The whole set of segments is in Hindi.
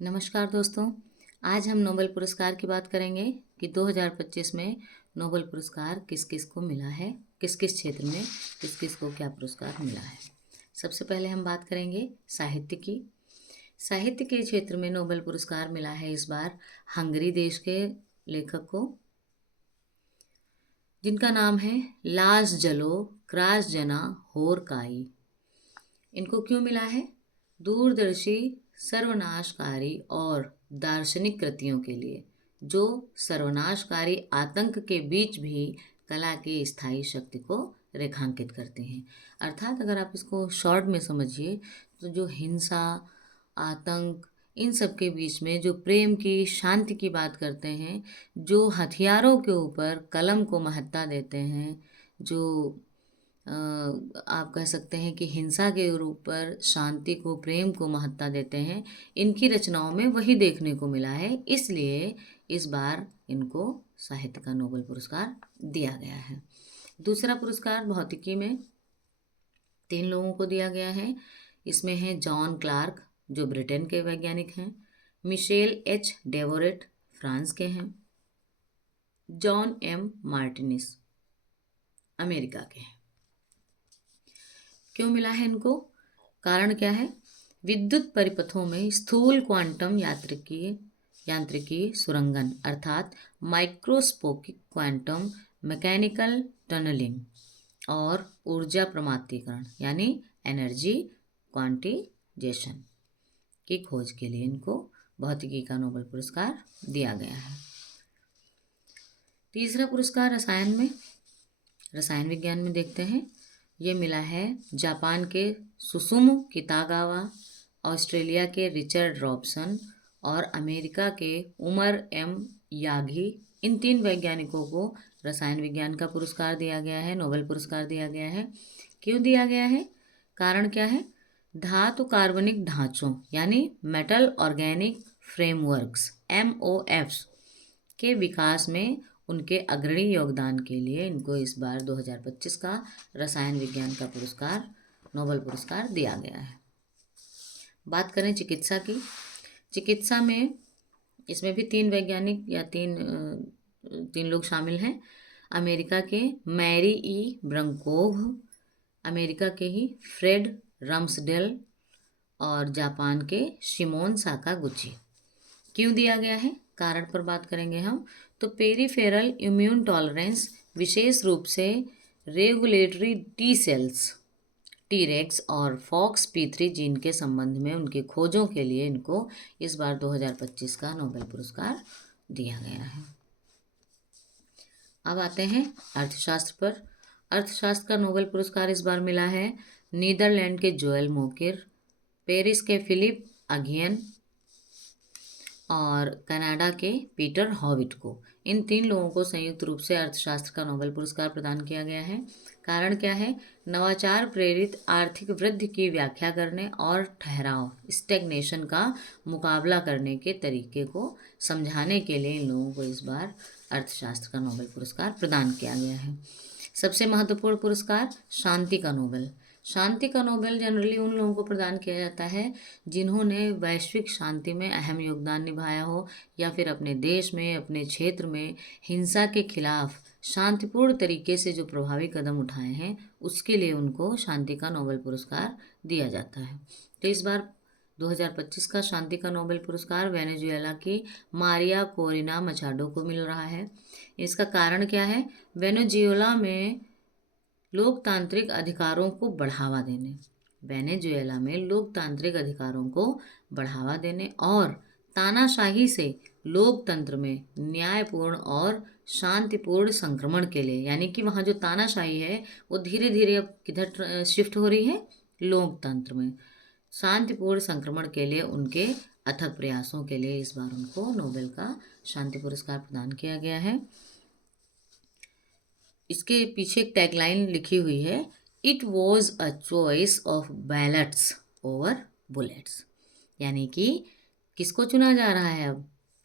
नमस्कार दोस्तों। आज हम नोबेल पुरस्कार की बात करेंगे कि 2025 में नोबेल पुरस्कार किस किस को मिला है, किस किस क्षेत्र में किस किस को क्या पुरस्कार मिला है। सबसे पहले हम बात करेंगे साहित्य की। साहित्य के क्षेत्र में नोबेल पुरस्कार मिला है इस बार हंगरी देश के लेखक को, जिनका नाम है लास जलो क्रासजना होरकाई। इनको क्यों मिला है? दूरदर्शी, सर्वनाशकारी और दार्शनिक कृतियों के लिए, जो सर्वनाशकारी आतंक के बीच भी कला की स्थायी शक्ति को रेखांकित करते हैं। अर्थात अगर आप इसको शॉर्ट में समझिए तो जो हिंसा, आतंक, इन सब के बीच में जो प्रेम की, शांति की बात करते हैं, जो हथियारों के ऊपर कलम को महत्ता देते हैं, जो आप कह सकते हैं कि हिंसा के रूप पर शांति को, प्रेम को महत्ता देते हैं, इनकी रचनाओं में वही देखने को मिला है। इसलिए इस बार इनको साहित्य का नोबेल पुरस्कार दिया गया है। दूसरा पुरस्कार भौतिकी में 3 लोगों को दिया गया है। इसमें है जॉन क्लार्क, जो ब्रिटेन के वैज्ञानिक हैं, मिशेल एच डेवोरेट, फ्रांस के हैं, जॉन एम मार्टिनिस, अमेरिका के हैं। क्यों मिला है इनको? कारण क्या है? विद्युत परिपथों में स्थूल क्वांटम यांत्रिकी सुरंगन अर्थात माइक्रोस्कोपिक क्वांटम मैकेनिकल टनलिंग और ऊर्जा प्रमात्रीकरण यानी एनर्जी क्वांटिजेशन की खोज के लिए इनको भौतिकी का नोबेल पुरस्कार दिया गया है। तीसरा पुरस्कार रसायन विज्ञान में देखते हैं। ये मिला है जापान के सुसुमु कितागावा, ऑस्ट्रेलिया के रिचर्ड रॉबसन और अमेरिका के उमर एम यागी। इन 3 वैज्ञानिकों को रसायन विज्ञान का पुरस्कार दिया गया है, नोबेल पुरस्कार दिया गया है। क्यों दिया गया है? कारण क्या है? धातु कार्बनिक ढांचों यानी मेटल ऑर्गेनिक फ्रेमवर्क्स MOFs के विकास में उनके अग्रणी योगदान के लिए इनको इस बार 2025 का रसायन विज्ञान का पुरस्कार, नोबेल पुरस्कार दिया गया है। बात करें चिकित्सा की। चिकित्सा में इसमें भी 3 वैज्ञानिक या तीन लोग शामिल हैं। अमेरिका के मैरी ई ब्रंकोव, अमेरिका के ही फ्रेड रम्सडेल और जापान के शिमोन साकागुची। क्यों दिया गया है? कारण पर बात करेंगे हम तो पेरिफेरल इम्यून टॉलरेंस, विशेष रूप से रेगुलेटरी टी सेल्स, टीरेक्स और FOXP3 जीन के संबंध में उनकी खोजों के लिए इनको इस बार 2025 का नोबेल पुरस्कार दिया गया है। अब आते हैं अर्थशास्त्र पर। अर्थशास्त्र का नोबेल पुरस्कार इस बार मिला है नीदरलैंड के जोएल मोकिर, पेरिस के फिलिप अगियन और कनाडा के पीटर हॉविट को। इन 3 लोगों को संयुक्त रूप से अर्थशास्त्र का नोबेल पुरस्कार प्रदान किया गया है। कारण क्या है? नवाचार प्रेरित आर्थिक वृद्धि की व्याख्या करने और ठहराव स्टेग्नेशन का मुकाबला करने के तरीके को समझाने के लिए इन लोगों को इस बार अर्थशास्त्र का नोबेल पुरस्कार प्रदान किया गया है। सबसे महत्वपूर्ण पुरस्कार शांति का नोबेल। शांति का नोबेल जनरली उन लोगों को प्रदान किया जाता है जिन्होंने वैश्विक शांति में अहम योगदान निभाया हो या फिर अपने देश में, अपने क्षेत्र में हिंसा के खिलाफ शांतिपूर्ण तरीके से जो प्रभावी कदम उठाए हैं, उसके लिए उनको शांति का नोबेल पुरस्कार दिया जाता है। तो इस बार 2025 का शांति का नोबेल पुरस्कार वेनेजुएला की मारिया कोरिना मचाडो को मिल रहा है। इसका कारण क्या है? वेनेजुएला में लोकतांत्रिक अधिकारों को बढ़ावा देने, वेनेजुएला में लोकतांत्रिक अधिकारों को बढ़ावा देने और तानाशाही से लोकतंत्र में न्यायपूर्ण और शांतिपूर्ण संक्रमण के लिए, यानी कि वहाँ जो तानाशाही है वो धीरे धीरे अब किधर शिफ्ट हो रही है? लोकतंत्र में। शांतिपूर्ण संक्रमण के लिए उनके अथक प्रयासों के लिए इस बार उनको नोबेल का शांति पुरस्कार प्रदान किया गया है। इसके पीछे एक टैगलाइन लिखी हुई है, it was a choice of ballets over bullets. यानी कि किसको चुना जा रहा है अब?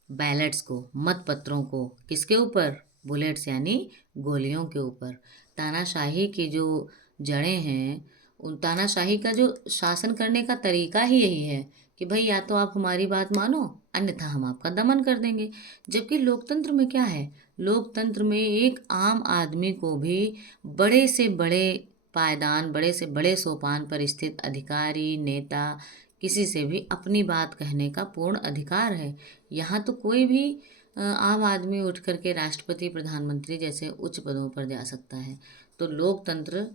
बैलेट्स को, मत पत्रों को। किसके ऊपर? बुलेट्स यानी गोलियों के ऊपर। तानाशाही की जो जड़ें हैं, उन तानाशाही का जो शासन करने का तरीका ही यही है कि भाई या तो आप हमारी बात मानो, अन्यथा हम आपका दमन कर देंगे। जबकि लोकतंत्र में क्या है, लोकतंत्र में एक आम आदमी को भी बड़े से बड़े पायदान, बड़े से बड़े सोपान पर स्थित अधिकारी, नेता, किसी से भी अपनी बात कहने का पूर्ण अधिकार है। यहाँ तो कोई भी आम आदमी उठ करके राष्ट्रपति, प्रधानमंत्री जैसे उच्च पदों पर जा सकता है। तो लोकतंत्र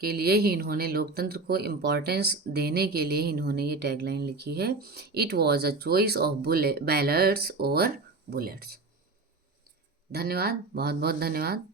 के लिए ही इन्होंने, लोकतंत्र को इम्पोर्टेंस देने के लिए ही इन्होंने ये टैगलाइन लिखी है, it was a choice of ballots over bullets. धन्यवाद, बहुत बहुत धन्यवाद।